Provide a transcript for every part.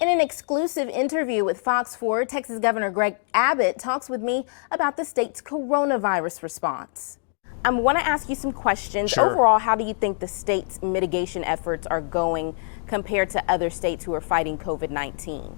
In an exclusive interview with Fox 4, Texas Governor Greg Abbott talks with me about the state's coronavirus response. I want to ask you some questions. Sure. Overall, how do you think the state's mitigation efforts are going compared to other states who are fighting COVID-19?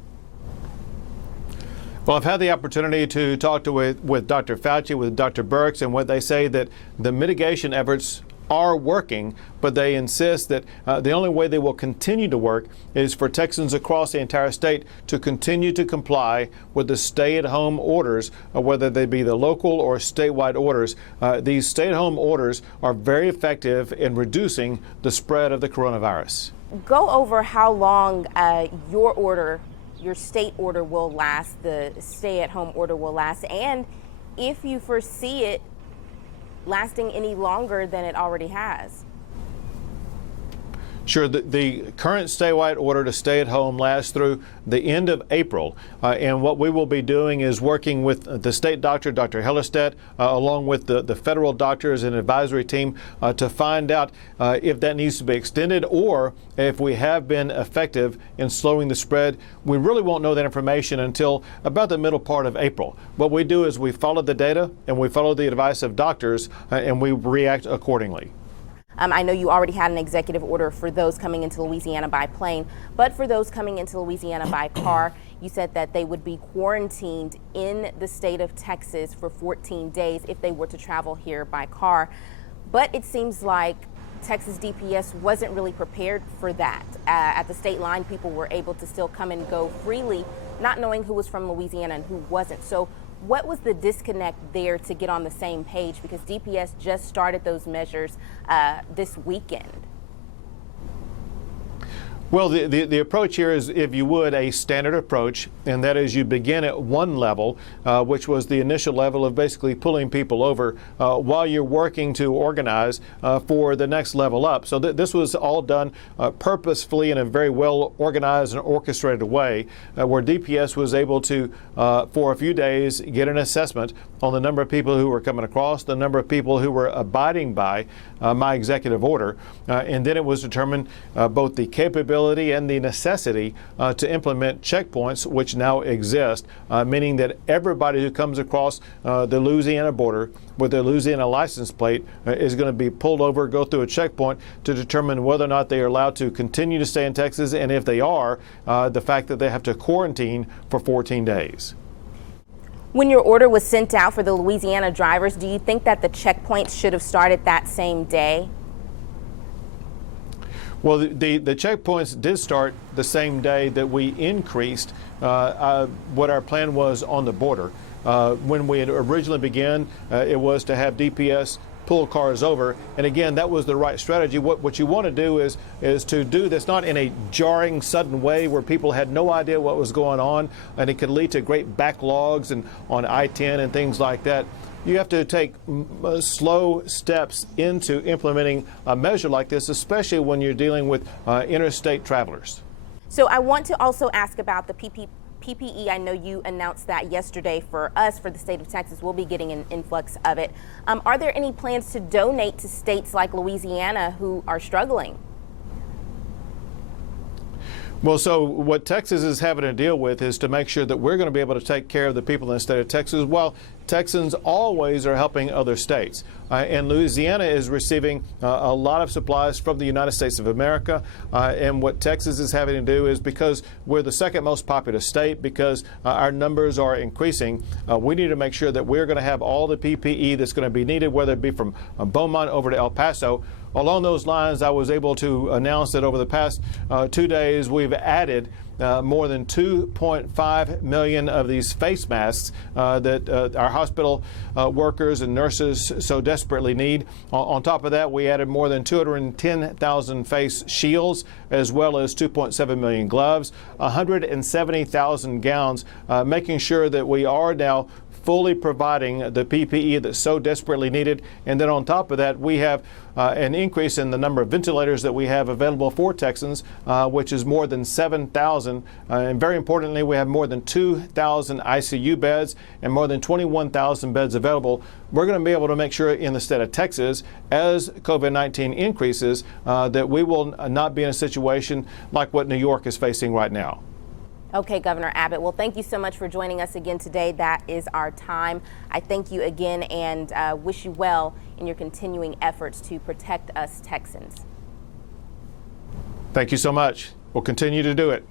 Well, I've had the opportunity to talk with Dr. Fauci, with Dr. Birx, and what they say that the mitigation efforts are working, but they insist that the only way they will continue to work is for Texans across the entire state to continue to comply with the stay-at-home orders, whether they be the local or statewide orders. These stay-at-home orders are very effective in reducing the spread of the coronavirus. Go over how long your state order will last, the stay-at-home order will last, and if you foresee it lasting any longer than it already has. Sure. The current statewide order to stay at home lasts through the end of April. And what we will be doing is working with the state doctor, Dr. Hellerstedt, along with the federal doctors and advisory team to find out if that needs to be extended or if we have been effective in slowing the spread. We really won't know that information until about the middle part of April. What we do is we follow the data and we follow the advice of doctors and we react accordingly. I know you already had an executive order for those coming into Louisiana by plane, but for those coming into Louisiana by car, you said that they would be quarantined in the state of Texas for 14 days if they were to travel here by car. But it seems like Texas DPS wasn't really prepared for that. At the state line, people were able to still come and go freely, not knowing who was from Louisiana and who wasn't. So what was the disconnect there to get on the same page? Because DPS just started those measures this weekend. Well, the approach here is, if you would, a standard approach, and that is you begin at one level, which was the initial level of basically pulling people over while you're working to organize for the next level up. So this was all done purposefully in a very well organized and orchestrated way, where DPS was able to, for a few days, get an assessment on the number of people who were coming across, the number of people who were abiding by my executive order, and then it was determined both the capability and the necessity to implement checkpoints, which now exist, meaning that everybody who comes across the Louisiana border with their Louisiana license plate is going to be pulled over, go through a checkpoint to determine whether or not they are allowed to continue to stay in Texas, and if they are, the fact that they have to quarantine for 14 days. When your order was sent out for the Louisiana drivers, do you think that the checkpoints should have started that same day? Well, the checkpoints did start the same day that we increased what our plan was on the border. When we had originally began, it was to have DPS pull cars over, and again, that was the right strategy. What you want to do is to do this not in a jarring, sudden way where people had no idea what was going on, and it could lead to great backlogs and on I-10 and things like that. You have to take slow steps into implementing a measure like this, especially when you're dealing with interstate travelers. So I want to also ask about the PPE. I know you announced that yesterday for us, for the state of Texas. We'll be getting an influx of it. Are there any plans to donate to states like Louisiana who are struggling? Well, so what Texas is having to deal with is to make sure that we're going to be able to take care of the people in the state of Texas, while Texans always are helping other states. And Louisiana is receiving a lot of supplies from the United States of America. And what Texas is having to do is, because we're the second most populous state, because our numbers are increasing, we need to make sure that we're going to have all the PPE that's going to be needed, whether it be from Beaumont over to El Paso. Along those lines, I was able to announce that over the past 2 days, we've added more than 2.5 million of these face masks that our hospital workers and nurses so desperately need. On top of that, we added more than 210,000 face shields, as well as 2.7 million gloves, 170,000 gowns, making sure that we are now fully providing the PPE that's so desperately needed. And then on top of that, we have an increase in the number of ventilators that we have available for Texans, which is more than 7,000. And very importantly, we have more than 2,000 ICU beds and more than 21,000 beds available. We're going to be able to make sure in the state of Texas, as COVID-19 increases, that we will not be in a situation like what New York is facing right now. Okay, Governor Abbott. Well, thank you so much for joining us again today. That is our time. I thank you again and wish you well in your continuing efforts to protect us Texans. Thank you so much. We'll continue to do it.